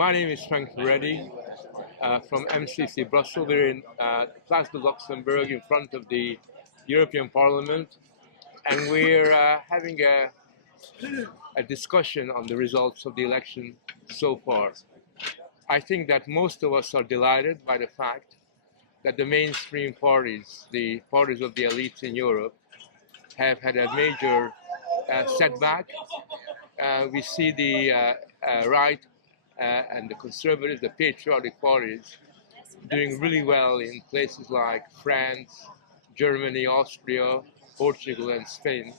My name is Furedi from MCC Brussels. We're in Place du Luxembourg in front of the European Parliament, and we're having a discussion on the results of the election so far. I think that most of us are delighted by the fact that the mainstream parties, the parties of the elites in Europe, have had a major setback. We see the right and the conservatives, the patriotic parties, doing really well in places like France, Germany, Austria, Portugal, and Spain.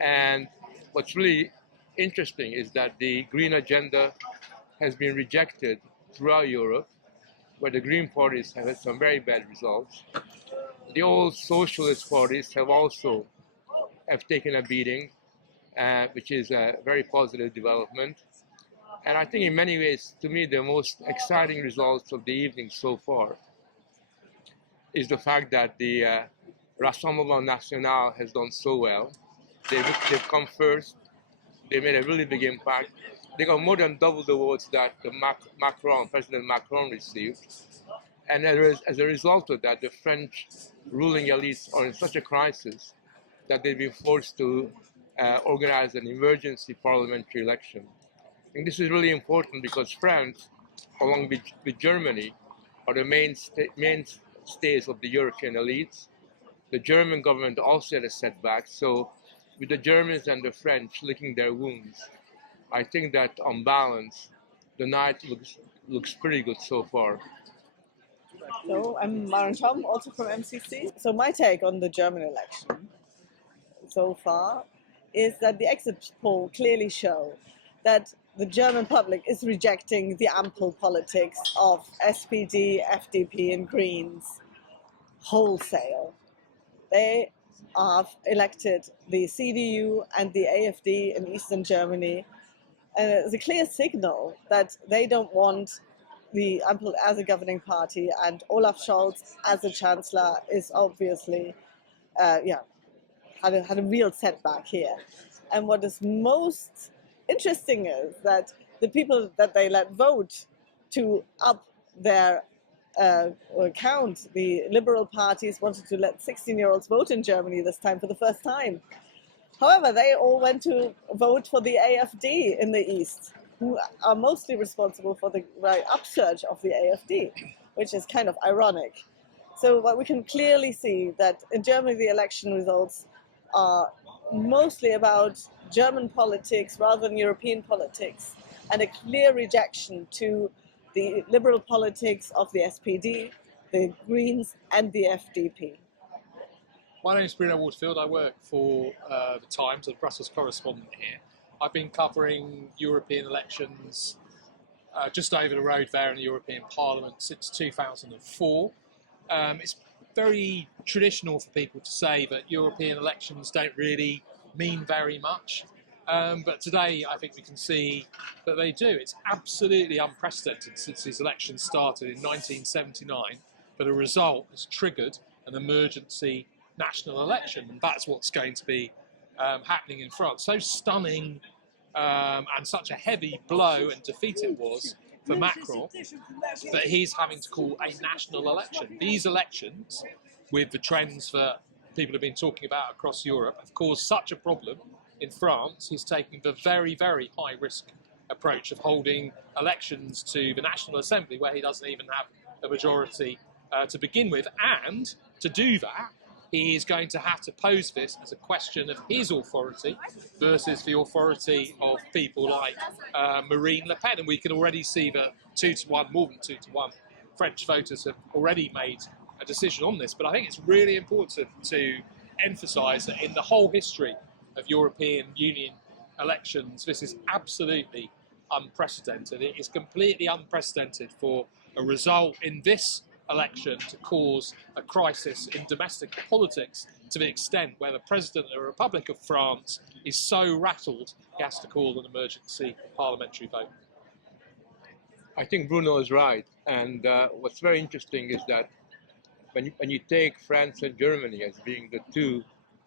And what's really interesting is that the green agenda has been rejected throughout Europe, where the green parties have had some very bad results. The old socialist parties have taken a beating, which is a very positive development. And I think in many ways, to me, the most exciting results of the evening so far is the fact that the Rassemblement National has done so well. They've come first. They made a really big impact. They got more than double the votes that President Macron received. And as a result of that, the French ruling elites are in such a crisis that they've been forced to organize an emergency parliamentary election. And this is really important because France, along with Germany, are the mainstays of the European elites. The German government also had a setback. So with the Germans and the French licking their wounds, I think that on balance, the night looks pretty good so far. So I'm Maren, also from MCC. So my take on the German election so far is that the exit poll clearly show that the German public is rejecting the ample politics of SPD, FDP and Greens wholesale. They have elected the CDU and the AfD in Eastern Germany. And it's a clear signal that they don't want the Ampel as a governing party, and Olaf Scholz as a chancellor is obviously, had a real setback here. And what is most interesting is that the people that they let vote to up their count, the liberal parties wanted to let 16-year-olds vote in Germany this time for the first time. However, they all went to vote for the AfD in the East, who are mostly responsible for the upsurge of the AfD, which is kind of ironic. So what we can clearly see that in Germany, the election results are mostly about German politics rather than European politics, and a clear rejection to the liberal politics of the SPD, the Greens and the FDP. My name is Bruno Waterfield. I work for the Times, a Brussels correspondent here. I've been covering European elections just over the road there in the European Parliament since 2004. It's very traditional for people to say that European elections don't really mean very much. But today I think we can see that they do. It's absolutely unprecedented since these elections started in 1979 that a result has triggered an emergency national election, and that's what's going to be happening in France. So stunning and such a heavy blow and defeat it was for Macron that he's having to call a national election. These elections, with the trends that people have been talking about across Europe, have caused such a problem in France. He's taking the very, very high risk approach of holding elections to the National Assembly where he doesn't even have a majority to begin with, and to do that he is going to have to pose this as a question of his authority versus the authority of people like Marine Le Pen. And we can already see that 2-1, more than 2-1, French voters have already made a decision on this. But I think it's really important to emphasise that in the whole history of European Union elections, this is absolutely unprecedented. It is completely unprecedented for a result in this election to cause a crisis in domestic politics to the extent where the President of the Republic of France is so rattled he has to call an emergency parliamentary vote. I think Bruno is right. And what's very interesting is that when you take France and Germany as being the two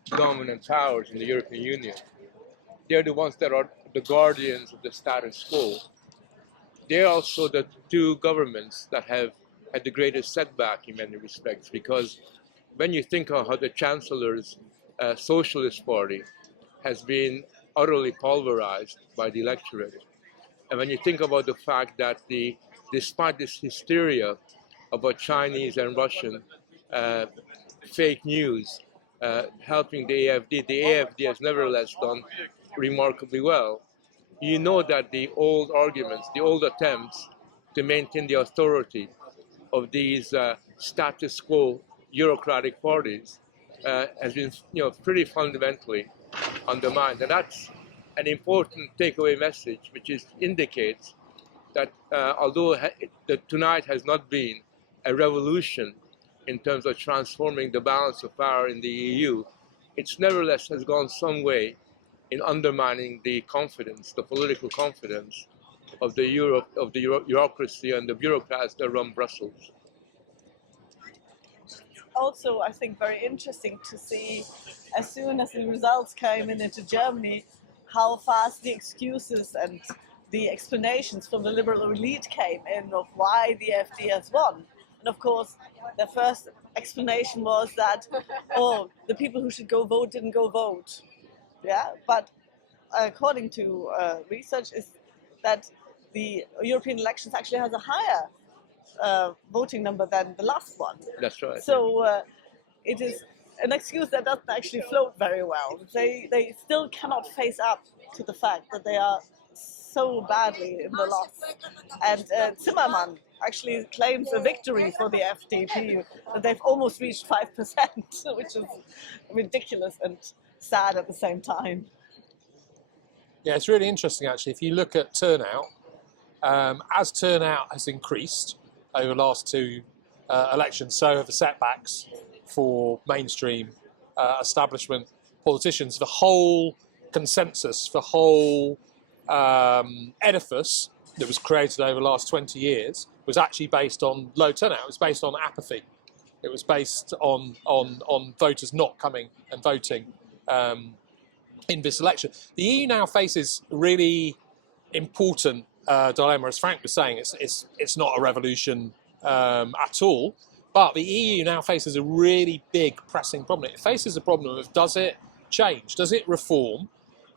dominant powers in the European Union, they're the ones that are the guardians of the status quo. they're also the two governments that have had the greatest setback in many respects, because when you think of how the Chancellor's Socialist Party has been utterly pulverized by the electorate, and when you think about the fact that despite this hysteria about Chinese and Russian fake news helping the AFD has nevertheless done remarkably well. You know that the old arguments, the old attempts to maintain the authority of these status quo bureaucratic parties has been, pretty fundamentally undermined, and that's an important takeaway message, which indicates that although tonight has not been a revolution in terms of transforming the balance of power in the EU, it nevertheless has gone some way in undermining the confidence, the political confidence of the bureaucracy and the bureaucrats that run Brussels. Also, I think very interesting to see, as soon as the results came into Germany, how fast the excuses and the explanations from the liberal elite came in of why the FD has won. And of course, the first explanation was that, oh, the people who should go vote didn't go vote. Yeah, but according to research, is that the European elections actually has a higher voting number than the last one. That's right. So it is an excuse that doesn't actually float very well. They still cannot face up to the fact that they are so badly in the loss. And Zimmermann actually claims a victory for the FDP, that they've almost reached 5%, which is ridiculous and sad at the same time. Yeah, it's really interesting actually. If you look at turnout, as turnout has increased over the last two elections, so have the setbacks for mainstream establishment politicians. The whole consensus, the whole edifice that was created over the last 20 years was actually based on low turnout. It was based on apathy. It was based on voters not coming and voting in this election. The EU now faces a really important dilemma. As Frank was saying, it's not a revolution at all, but the EU now faces a really big pressing problem. It faces the problem of, does it change? Does it reform?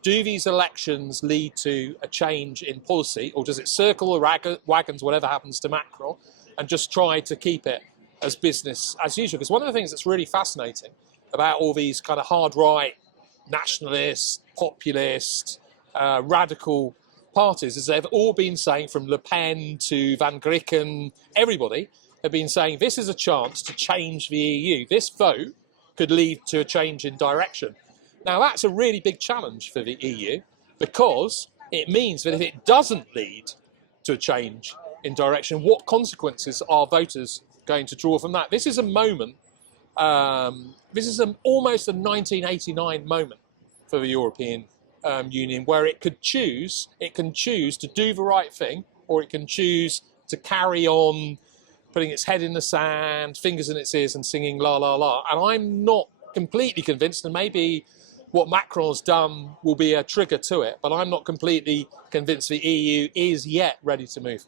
Do these elections lead to a change in policy, or does it circle the wagons, whatever happens to Macron, and just try to keep it as business as usual? Because one of the things that's really fascinating about all these kind of hard right, nationalist, populist, radical parties is they've all been saying, from Le Pen to Van Grieken, everybody have been saying this is a chance to change the EU. This vote could lead to a change in direction. Now that's a really big challenge for the EU, because it means that if it doesn't lead to a change in direction, what consequences are voters going to draw from that? This is a moment, this is almost a 1989 moment for the European Union, where it can choose to do the right thing, or it can choose to carry on putting its head in the sand, fingers in its ears and singing la la la. And I'm not completely convinced, and maybe what Macron's done will be a trigger to it, but I'm not completely convinced the EU is yet ready to move.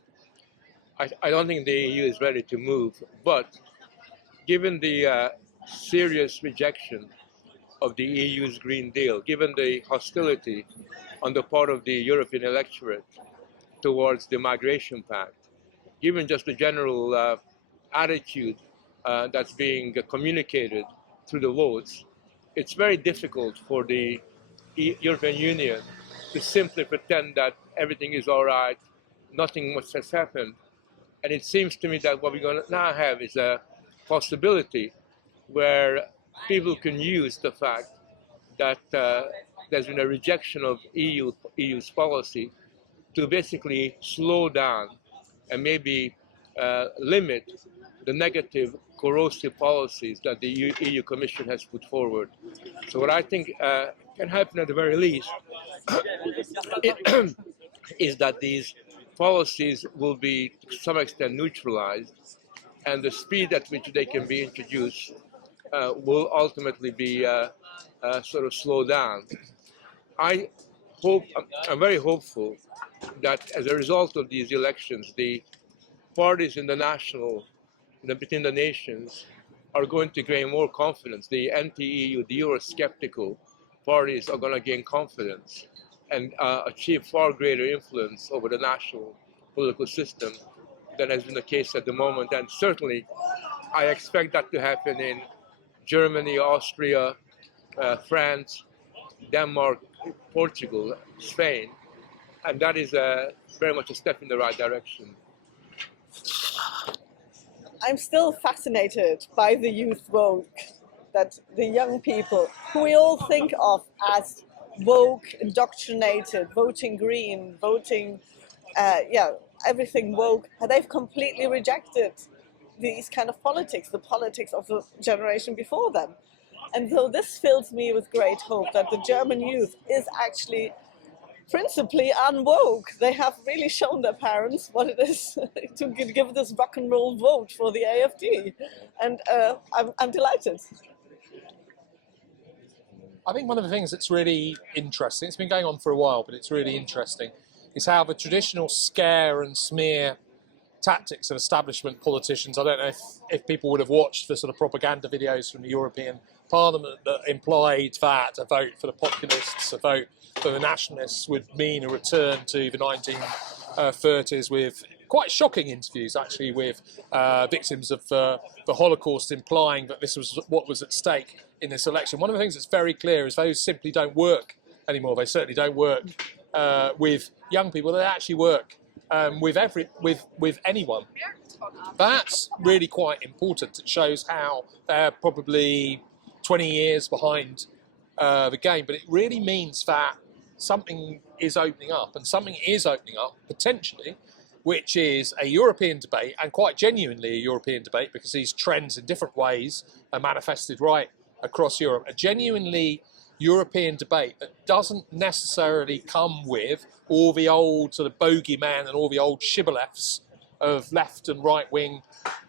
I don't think the EU is ready to move, but given the serious rejection of the EU's Green Deal, given the hostility on the part of the European electorate towards the Migration Pact, given just the general attitude that's being communicated through the votes, it's very difficult for the European Union to simply pretend that everything is all right, nothing much has happened. And it seems to me that what we're going to now have is a possibility where people can use the fact that there's been a rejection of EU's policy to basically slow down and maybe limit the negative, corrosive policies that the EU Commission has put forward. So what I think can happen at the very least is that these policies will be to some extent neutralized, and the speed at which they can be introduced will ultimately be sort of slowed down. I I'm very hopeful that as a result of these elections, the parties in the between the nations are going to gain more confidence. The anti-EU, the Eurosceptical parties are going to gain confidence and achieve far greater influence over the national political system than has been the case at the moment. And certainly, I expect that to happen in Germany, Austria, France, Denmark, Portugal, Spain, and that is very much a step in the right direction. I'm still fascinated by the youth woke, that the young people who we all think of as woke, indoctrinated, voting green, voting, everything woke, and they've completely rejected these kind of politics, the politics of the generation before them. And so this fills me with great hope that the German youth is actually principally unwoke. They have really shown their parents what it is to give this rock and roll vote for the AfD. And I'm delighted. I think one of the things that's really interesting, it's been going on for a while, but it's really interesting, is how the traditional scare and smear tactics of establishment politicians, I don't know if people would have watched the sort of propaganda videos from the European Parliament that implied that a vote for the populists, a vote for the nationalists would mean a return to the 1930s with quite shocking interviews actually with victims of the Holocaust, implying that this was what was at stake in this election. One of the things that's very clear is those simply don't work anymore. They certainly don't work with young people. They actually work with anyone. That's really quite important. It shows how they're probably 20 years behind the game, but it really means that something is opening up, and something is opening up potentially, which is a European debate, and quite genuinely a European debate, because these trends in different ways are manifested right across Europe. A genuinely European debate that doesn't necessarily come with all the old sort of bogeyman and all the old shibboleths of left and right wing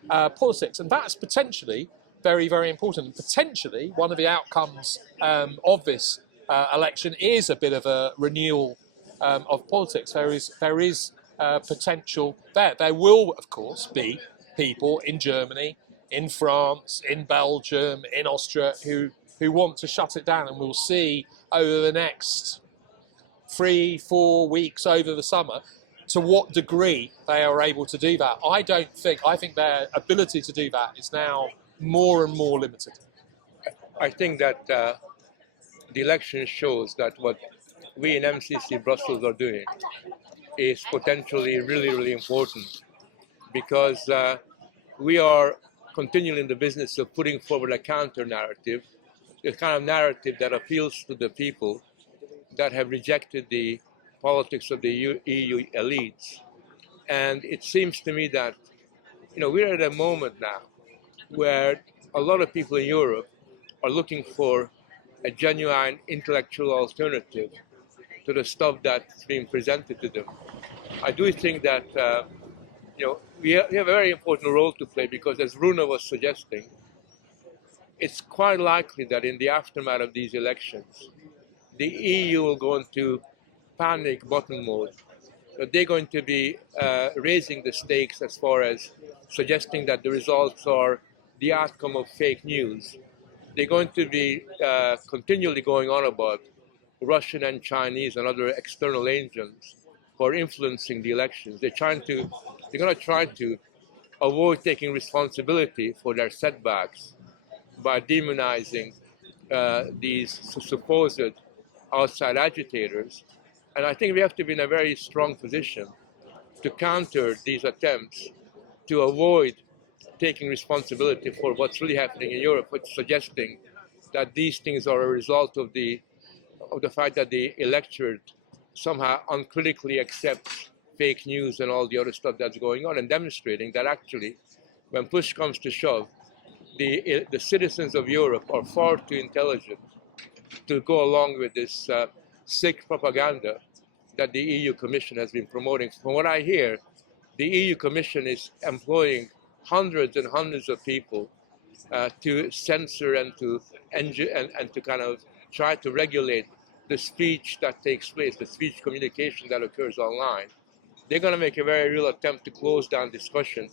politics, and that's potentially very, very important. And potentially one of the outcomes of this election is a bit of a renewal of politics. There is potential there. There will, of course, be people in Germany, in France, in Belgium, in Austria who want to shut it down, and we'll see over the next 3-4 weeks over the summer to what degree they are able to do that. I think their ability to do that is now more and more limited. I think that the election shows that what we in MCC Brussels are doing is potentially really, really important, because we are continuing in the business of putting forward a counter narrative, the kind of narrative that appeals to the people that have rejected the politics of the EU elites. And it seems to me that, we're at a moment now where a lot of people in Europe are looking for a genuine intellectual alternative to the stuff that's being presented to them. I do think that we have a very important role to play, because, as Bruno was suggesting, it's quite likely that in the aftermath of these elections, the EU will go into panic button mode. They're going to be raising the stakes as far as suggesting that the results are the outcome of fake news. They're going to be continually going on about Russian and Chinese and other external agents who are influencing the elections. They're going to try to avoid taking responsibility for their setbacks by demonizing these supposed outside agitators. And I think we have to be in a very strong position to counter these attempts to avoid taking responsibility for what's really happening in Europe, which suggesting that these things are a result of the fact that the electorate somehow uncritically accepts fake news and all the other stuff that's going on, and demonstrating that actually, when push comes to shove, the citizens of Europe are far too intelligent to go along with this sick propaganda that the EU Commission has been promoting. From what I hear, the EU Commission is employing hundreds and hundreds of people to censor and to kind of try to regulate the speech that takes place, the speech communication that occurs online. They're going to make a very real attempt to close down discussion.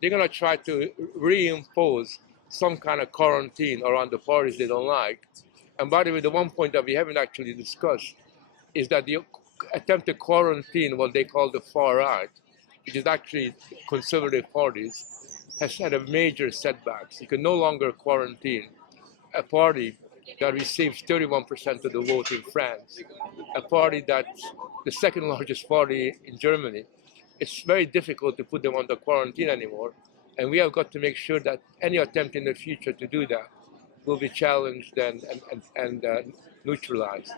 They're going to try to reimpose some kind of quarantine around the parties they don't like. And by the way, the one point that we haven't actually discussed is that the attempt to quarantine what they call the far right, which is actually conservative parties, has had a major setbacks. You can no longer quarantine a party that receives 31% of the vote in France, a party that's the second largest party in Germany. It's very difficult to put them under quarantine anymore. And we have got to make sure that any attempt in the future to do that will be challenged and neutralized.